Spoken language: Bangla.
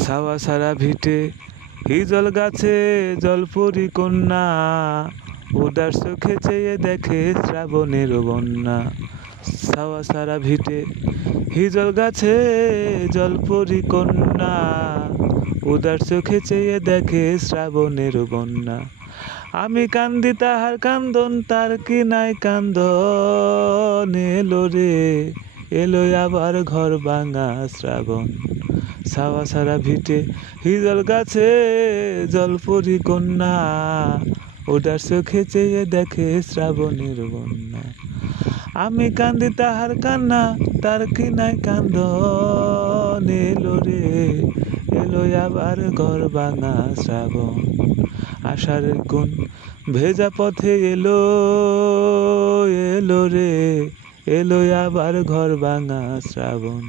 ছাওয়া সারা ভিটে হিজল গাছে জলপরি কন্যা, উদার চোখে চেয়ে দেখে শ্রাবণের বন্যা। ছাওয়া সারা ভিটে হিজল গাছে জলপরি কন্যা, উদার চোখে চেয়ে দেখে শ্রাবণের বন্যা। আমি কান্দি তাহার কান্দন, তার কি নাই কান্দন। এলো রে এলো আবার ঘর ভাঙা শ্রাবণ। ছাওয়া সারা ভিটে হিজল গাছে জলপরি কন্যা, উদার চোখে চেয়ে দেখে শ্রাবণের বন্যা। আমি কান্দি তাহার কান্না, তার কি নাই কান্দন। এলো রে এলো আবার ঘর ভাঙা শ্রাবণ। আষাঢ়ের কোন ভেজা পথে এলো, এলো রে এলো আবার ঘর ভাঙা শ্রাবণ।